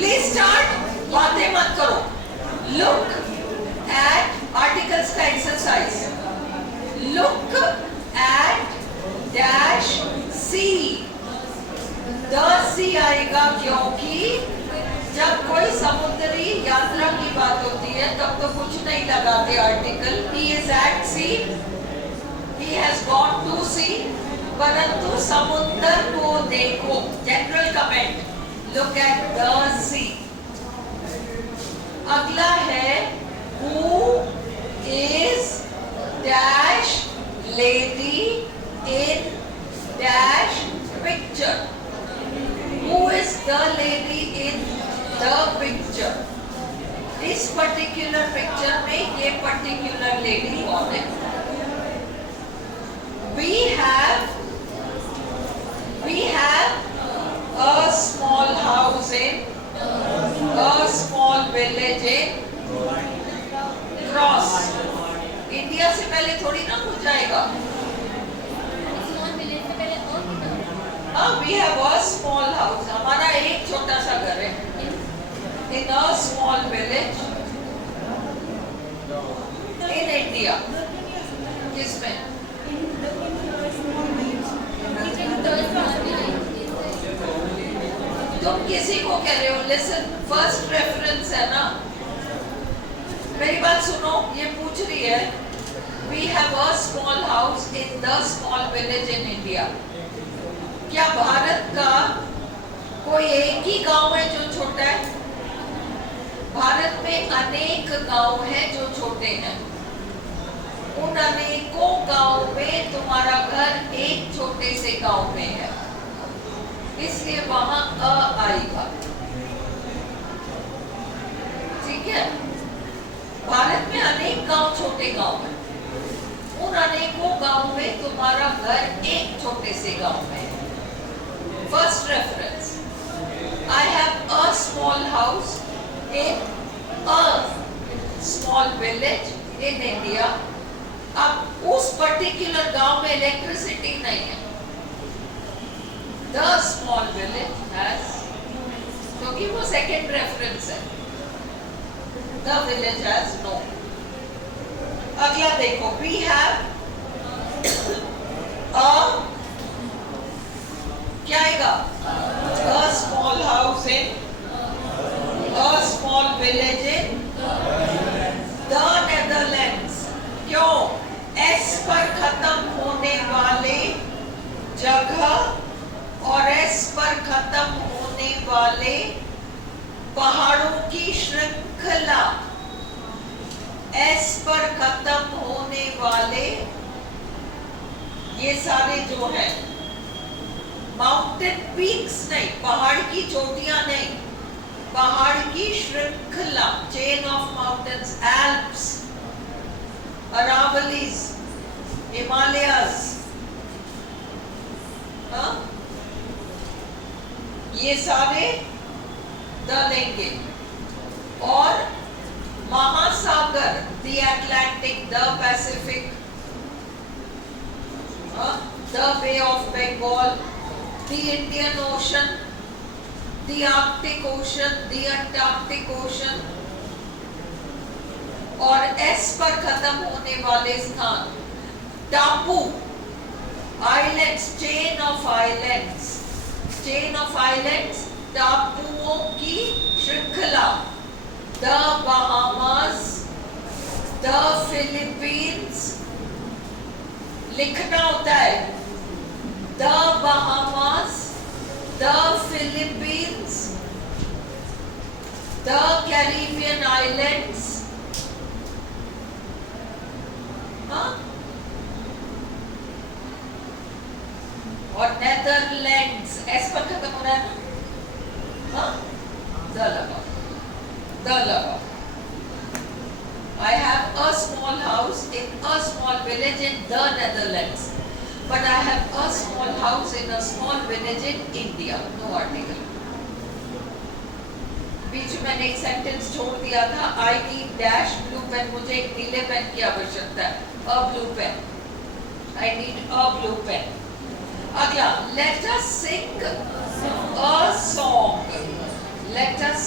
Please start, बातें मत करो। लुक एट आर्टिकल्स का exercise. Look at dash sea. The sea आएगा क्योंकि जब कोई समुद्री यात्रा की बात होती है तब तो कुछ नहीं लगाते article. He is at sea, he has gone to sea. परंतु समुद्र को देखो, general comment, look at the sea. अगला है who is dash lady in dash picture. Who is the lady in the picture? इस पर्टिकुलर पिक्चर में ये particular lady कौन है? We have a small house in a small village in Cross. India से पहले थोड़ी ना कुछ जाएगा। We have a small house. हमारा एक छोटा सा घर है। In a small village in India. किसमें? तुम किसी को कह रहे हो? Listen, first reference है ना? मेरी बात सुनो, ये पूछ रही है We have a small house in the small village in India. क्या भारत का कोई एक ही गांव है जो छोटा है? भारत में अनेक गांव हैं जो छोटे हैं। उन अनेकों गांव में तुम्हारा घर एक छोटे से गांव में है, इसलिए वहां अ आएगा। ठीक है? भारत में अनेक गांव छोटे गांव हैं। उन अनेकों गांव में तुम्हारा घर एक छोटे से गांव में है। First reference, I have a small house in a small village in India. अब उस पर्टिकुलर गांव में इलेक्ट्रिसिटी नहीं है। The small village has, क्योंकि वो सेकेंड रेफरेंस है। The village has no. अगला देखो, we have a, क्या आएगा? A small house in a small village in the Netherlands. क्यों? S पर खत्म होने वाले जगह और S पर खत्म होने वाले पहाड़ों की श्रृंखला। S पर खत्म होने वाले ये सारे जो हैं माउंटेन पीक्स नहीं, पहाड़ की चोटियां नहीं, पहाड़ की श्रृंखला, chain of mountains, Alps, Aravallis, Himalayas, ये सारे द लेंगे। और महासागर, the Atlantic, the Pacific, the Bay of Bengal, the Indian Ocean, the Arctic Ocean, the Antarctic Ocean, और S पर खत्म होने वाले स्थान, टापू, islands, chain of islands, chain of islands, टापुओं की श्रृंखला, द बहामास, द फिलीपींस, लिखना होता है the Bahamas, the Philippines, the Caribbean Islands, और Netherlands, S पर खत्म हो रहा है ना? द लगा। I have a small house in a small village in the Netherlands. But I have a small house in a small village in India. No article. बीच में मैंने एक सेंटेंस छोड़ दिया था, I need dash blue pen, मुझे एक नीले pen की आवश्यकता है, a blue pen. I need a blue pen. अगला, let us sing a song. Let us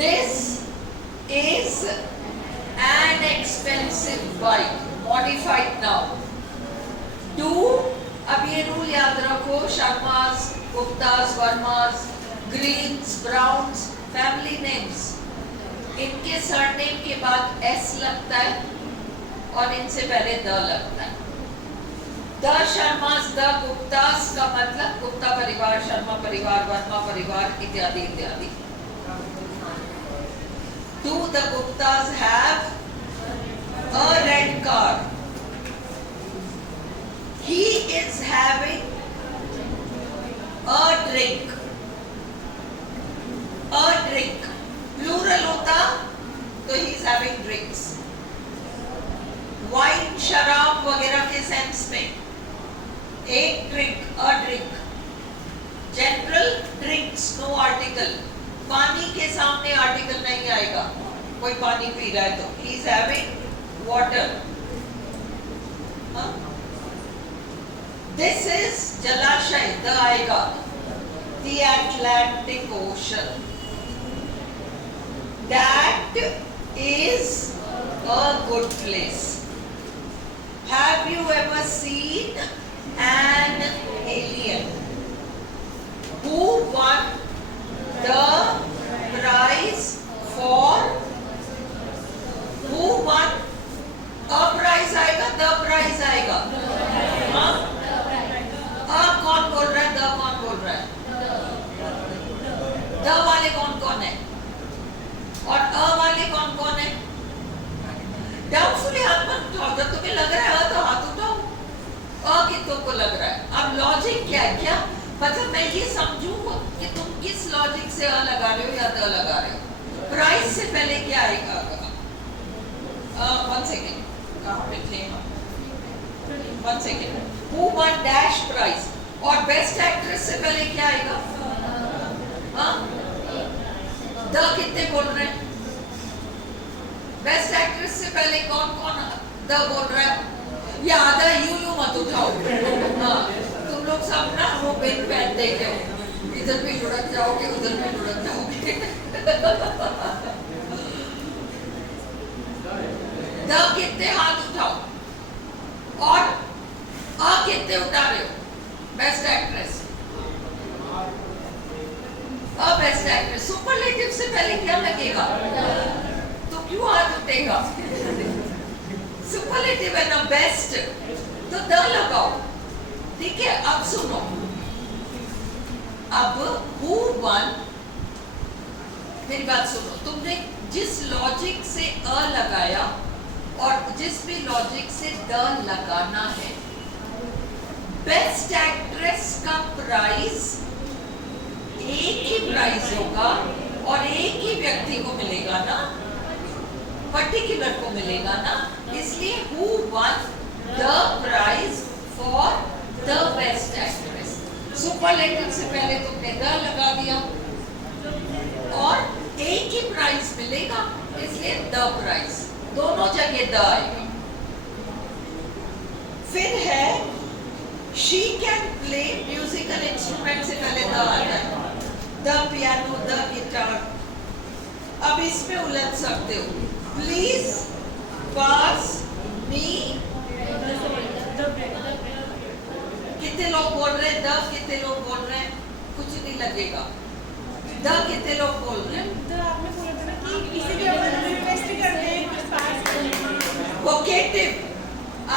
This is an expensive bike, modified now. Do, अब ये रूल याद रखो, Sharmas, Guptas, Vermas, Greens, Browns, family names, इनके सरनेम के बाद एस लगता है और इनसे पहले द लगता है. द शर्मास, द गुप्तास का मतलब गुप्ता परिवार, शर्मा परिवार, वर्मा परिवार इत्यादि इत्यादि. Do the Guptas have a red car? He is having a drink. A drink. Plural होता तो he is having drinks. Wine, शराब वगैरह के सेंस में एक drink, a drink. General drinks, no article. पानी के सामने आर्टिकल नहीं आएगा. कोई पानी पी रहा है तो he is having water. This is जलाशय, द आएगा. The Atlantic Ocean. That is a good place. Have you ever seen an alien? Who won the prize for? Who won? A prize आएगा, the prize आएगा. हाँ? A कौन बोल रहा है, the कौन बोल रहा है? the वाले कौन कौन है? और a वाले कौन कौन है? डाउटफुली हाथ मत उठाओ. जब तुम्हें लग रहा है तो हाथ उठाओ. a कितनों को लग रहा है? अब लॉजिक क्या है? क्या मतलब मैं ये समझूं कि तुम किस लॉजिक से अ लगा रहे हो या द लगा रहे हो. प्राइस से पहले क्या आएगा? वन सेकेंड, कहाँ पे थे हम? One second. Who won dash prize. और बेस्ट एक्ट्रेस से पहले क्या आएगा? द कितने बोल रहे हैं? बेस्ट एक्ट्रेस से पहले कौन कौन द बोल रहा है? या आधा यू मत उठाओ. हाँ, तुम लोग सब ना वो पेन पहन देखे हो, इधर भी लुढ़क जाओगे, उधर भी लुढ़क जाओगे. द कितने हाथ उठाओ और आ कितने उठा रहे हो? Best actress, a best actress. Superlative से पहले क्या लगेगा? तो क्यों हाथ उठेगा? सुपरलेटिव है ना बेस्ट, तो द लगाओ. ठीक है. अब सुनो, अब who won, मेरी बात सुनो. तुमने जिस लॉजिक से अ लगाया और जिस भी लॉजिक से द लगाना है, बेस्ट एक्ट्रेस का प्राइज एक ही प्राइज होगा और एक ही व्यक्ति को मिलेगा ना, पर्टिकुलर को मिलेगा ना. इसलिए who won the prize for the best actress. Superlative से पहले तुमने द लगा दिया और एक ही प्राइज मिलेगा, इसलिए द प्राइज. दोनों जगह द आएगा. फिर है she can play musical instrument से पहले द आता है. The piano, the guitar. अब इसमें उलझ सकते हो. प्लीज पास मी. कितने लोग बोल रहे हैं द? कितने लोग बोल रहे हैं? कुछ नहीं लगेगा. द कितने लोग बोल रहे हैं? तो आपने बोला था ना कि किसी भी अपन रिक्वेस्ट करते हैं कुछ पास करने. वोकेटिव.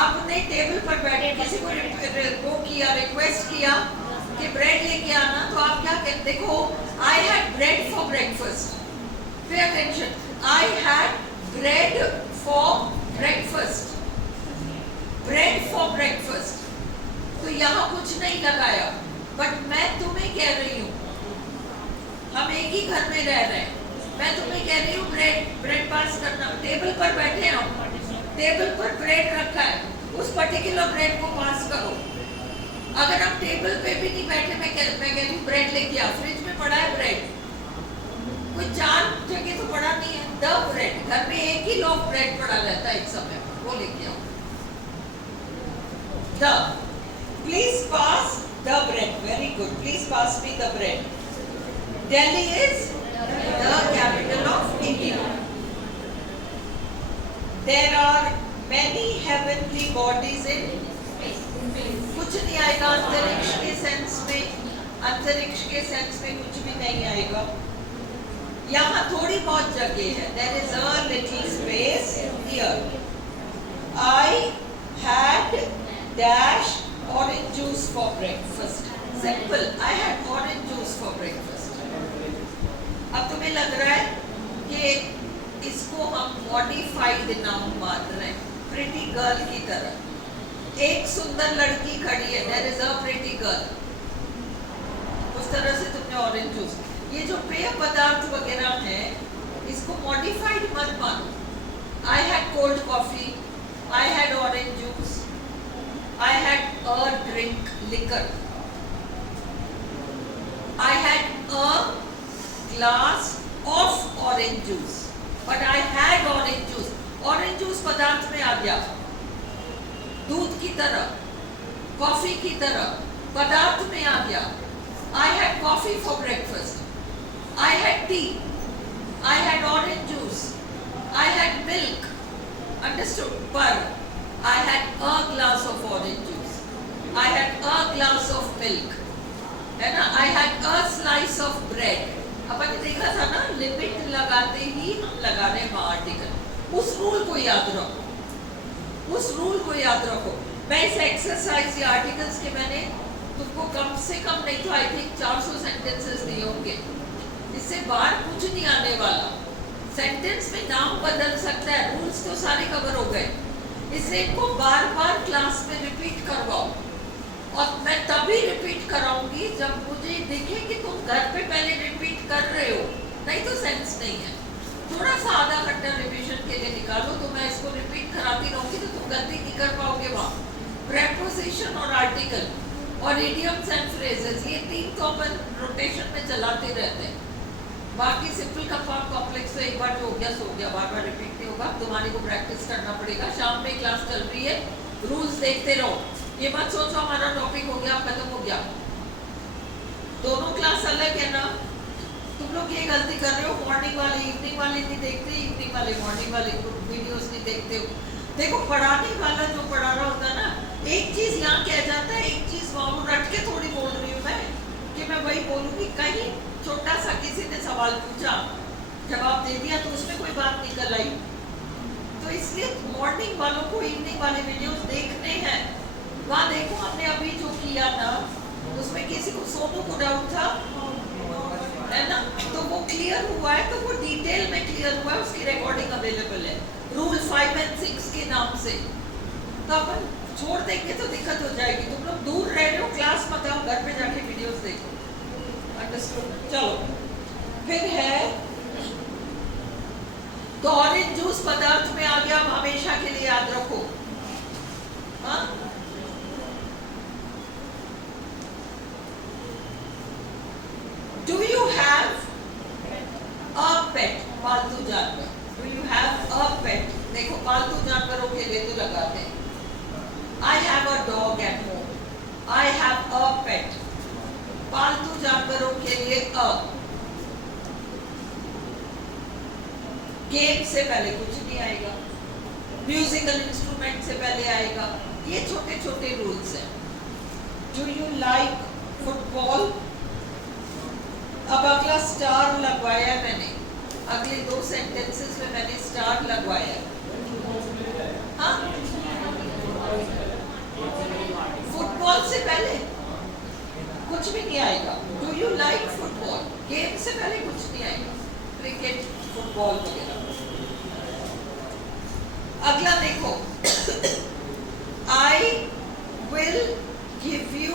आपने टेबल पर बैठे किसी को किया, रिक्वेस्ट किया कि ब्रेड लेके आना, तो आप क्या कहते? देखो, I had bread for breakfast. Pay attention. I had bread for breakfast. Bread for breakfast. तो यहाँ कुछ नहीं लगाया, बट मैं तुम्हें कह रही हूँ, हम एक ही घर में रह रहे हैं. मैं तुम्हें कह रही हूँ ब्रेड पास करना. टेबल पर बैठे हैं हम, टेबल पर ब्रेड रखा है, उस पर्टिकुलर ब्रेड को पास करो. अगर हम टेबल पे भी नहीं बैठे, मैं कह रही हूँ ब्रेड लेके आओ, फ्रिज में पड़ा है ब्रेड, कोई 4 जगह तो पड़ा नहीं है. द ब्रेड, घर में एक ही लोग ब्रेड पड़ा रहता है एक समय, वो लेके आओ. The, please pass the bread. Very good. Please pass me the bread. Delhi is the capital of There are many heavenly bodies in कुछ नहीं आएगा अंतरिक्ष के सेंस में, अंतरिक्ष के सेंस में कुछ भी नहीं आएगा। यहाँ थोड़ी बहुत जगह है। There is a little space here. I had dash orange juice for breakfast. Simple. I had orange juice for breakfast. अब तुम्हें लग रहा है कि इसको हम मॉडिफाइड नाउन मान रहे हैं, प्रिटी गर्ल की तरह। एक सुंदर लड़की खड़ी है, there is a pretty girl, उस तरह से तुमने ऑरेंज जूस। ये जो पेय पदार्थ वगैरह हैं, इसको मॉडिफाइड मत मानो। I had cold coffee, I had orange juice, I had a drink liquor, I had a glass of orange juice, but I had orange juice. Orange juice पदार्थ में आ गया, दूध की तरह, कॉफी की तरह पदार्थ में आ गया। I had coffee for breakfast, I had tea, I had orange juice, I had milk, understood, पर I had a glass of orange juice, I had a glass of milk, है ना, I had a slice of bread. अपन ने देखा था ना, limit लगाते ही हम लगा रहे हैं आर्टिकल। उस रूल को याद रखो, उस रूल को याद रखो। मैं इस एक्सरसाइज या आर्टिकल्स के मैंने तुमको कम से कम नहीं तो आई थिंक 400 सेंटेंसेस दिए होंगे। इससे बाहर कुछ नहीं आने वाला। सेंटेंस में नाम बदल सकता है, रूल्स तो सारे कवर हो गए। इसलिए इनको बार बार क्लास में रिपीट करवाओ, और मैं तभी रिपीट कराऊंगी जब मुझे दिखे कि तुम घर पे पहले रिपीट कर रहे हो, नहीं तो सेंस नहीं है। थोड़ा सा आधा घंटा रिवीजन के लिए निकालो, तो मैं इसको रिपीट कराती रहूंगी, तो तुम गलती नहीं कर पाओगे वहाँ। प्रेपोजिशन और आर्टिकल और इडियम्स एंड फ्रेजेस, ये तीन तो अपन रोटेशन में चलाते रहते हैं। बाकी सिंपल कंपाउंड कॉम्प्लेक्स तो एक बार जो हो गया सो हो गया, बार बार रिपीट नहीं होगा। तुम्हारे को प्रैक्टिस करना पड़ेगा। शाम में क्लास चल रही है, रूल्स देखते रहो। ये मत सोचो हमारा टॉपिक हो गया, खत्म हो गया। दोनों क्लास अलग है ना। तुम लोग ये गलती कर रहे हो, मॉर्निंग वाले इवनिंग वाले नहीं देखते, इवनिंग वाले मॉर्निंग वाले वीडियोस नहीं देखते हो। देखो पढ़ाने वाला जो पढ़ा रहा होता है ना, एक चीज यहाँ कह जाता है, एक चीज वहाँ रट के थोड़ी बोल रही हूँ मैं कि मैं वही बोलूँगी। कहीं छोटा सा किसी ने सवाल पूछा, जवाब दे दिया, तो उसमें कोई बात निकल आई। तो इसलिए मॉर्निंग वालों को इवनिंग वाले वीडियोस देखने हैं। वहाँ देखो हमने अभी जो किया ना, उसमें किसी को, सोनू को डाउट था, है ना, तो वो क्लियर हुआ है, तो वो डिटेल में क्लियर हुआ है, उसकी रिकॉर्डिंग अवेलेबल है रूल 5 और 6 के नाम से। तो अपन छोड़ देंगे तो दिक्कत हो जाएगी। तुम लोग दूर रह रहे हो, क्लास मत आओ, घर पे जाके वीडियोस देखो। अंडरस्टूड? चलो फिर है, तो ऑरेंज जूस पदार्थ में आ गया, हमेशा के लिए याद रखो। हाँ, Do you have a pet? पालतू जानवर। Do you have a pet? देखो पालतू जानवरों के लिए तो लगाते हैं। I have a dog at home. I have a pet. पालतू जानवरों के लिए a। गेम से पहले कुछ नहीं आएगा, म्यूजिकल इंस्ट्रूमेंट से पहले आएगा। ये छोटे छोटे रूल्स हैं। Do you like football? अब अगला स्टार लगवाया मैंने, अगले 2 सेंटेंसेस में मैंने स्टार लगवाया। हाँ, फुटबॉल से पहले कुछ भी नहीं आएगा। Do you like football? Game से पहले कुछ नहीं आएगा, क्रिकेट, फुटबॉल वगैरह। अगला देखो, I will give you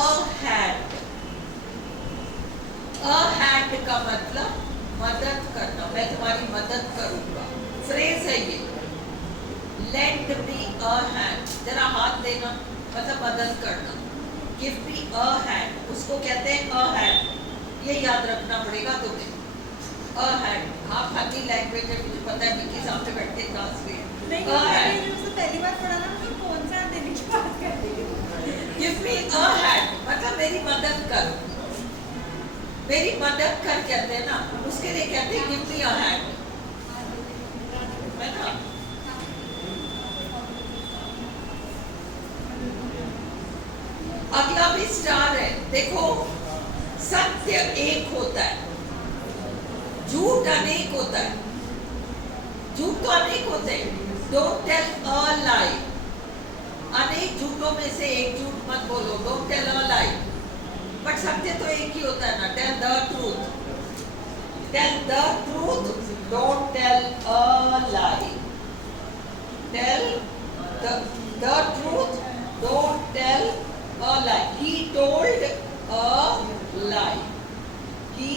a hand. A hand का मतलब मदद करना, मैं तुम्हारी मदद करूंगा। फ्रेज है ये, लेंड मी अ हैंड, जरा हाथ देना मतलब मदद करना। गिव मी अ हैंड, उसको कहते हैं अ हैंड। ये याद रखना पड़ेगा तुम्हें, अ हैंड। हाँ, फनी लैंग्वेज है, मुझे पता है, विक्की सामने बैठ के क्लास में। नहीं, मैंने उसको पहली बार पढ़ा ना, तो कौन सा देने की बात कर रही है? गिव मी अ हैंड मतलब मेरी मदद कर, मेरी मदद कर कहते हैं ना, उसके लिए कहते हैं गिव मी अ हैंड, है ना। देखो, सत्य एक होता है, झूठ अनेक होता है। झूठ तो अनेक होते हैं। Don't tell a lie. अनेक झूठों में से एक झूठ मत बोलो। Don't tell a lie. But सत्य तो एक ही होता है ना। Tell the truth. Tell the truth. Don't tell a lie. Tell the truth. Don't tell a lie. He told a lie. He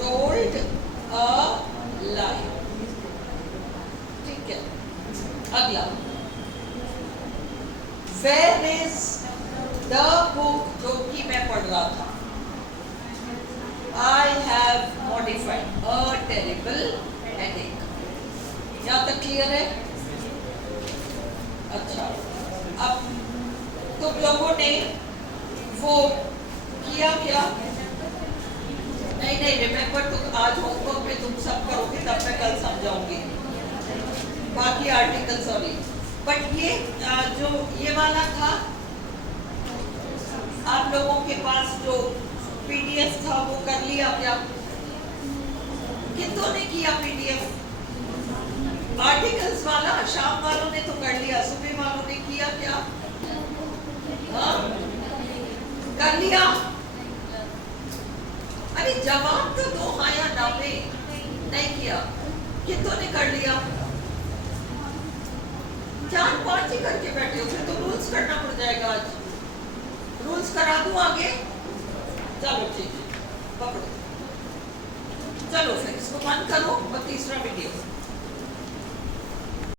told a lie. ठीक है, अगला। Where is the book जो कि मैं पढ़ रहा था? I have modified a terrible headache. यहाँ तक क्लियर है? अच्छा, अब तुम लोगों ने वो किया क्या? नहीं, रिमेम्बर तुम आज होमवर्क में तुम सब करोगे, तब मैं कल समझाऊंगी बाकी आर्टिकल। सॉरी, बट ये जो ये वाला था, आप लोगों के पास जो पीडीएफ था वो कर लिया क्या? कितनों ने किया पीडीएफ? आर्टिकल्स वाला शाम वालों ने तो कर लिया, सुबह वालों ने किया क्या? हाँ, कर लिया। अरे जवाब तो दो, हाँ या ना में। नहीं किया। कितनों ने कर लिया? 4-5 ही करके बैठे हो, फिर तो रूल्स करना पड़ जाएगा आज। रूल्स करा दूं आगे? चलो ठीक है, पकड़ो। चलो फिर इसको बंद करो और तीसरा वीडियो।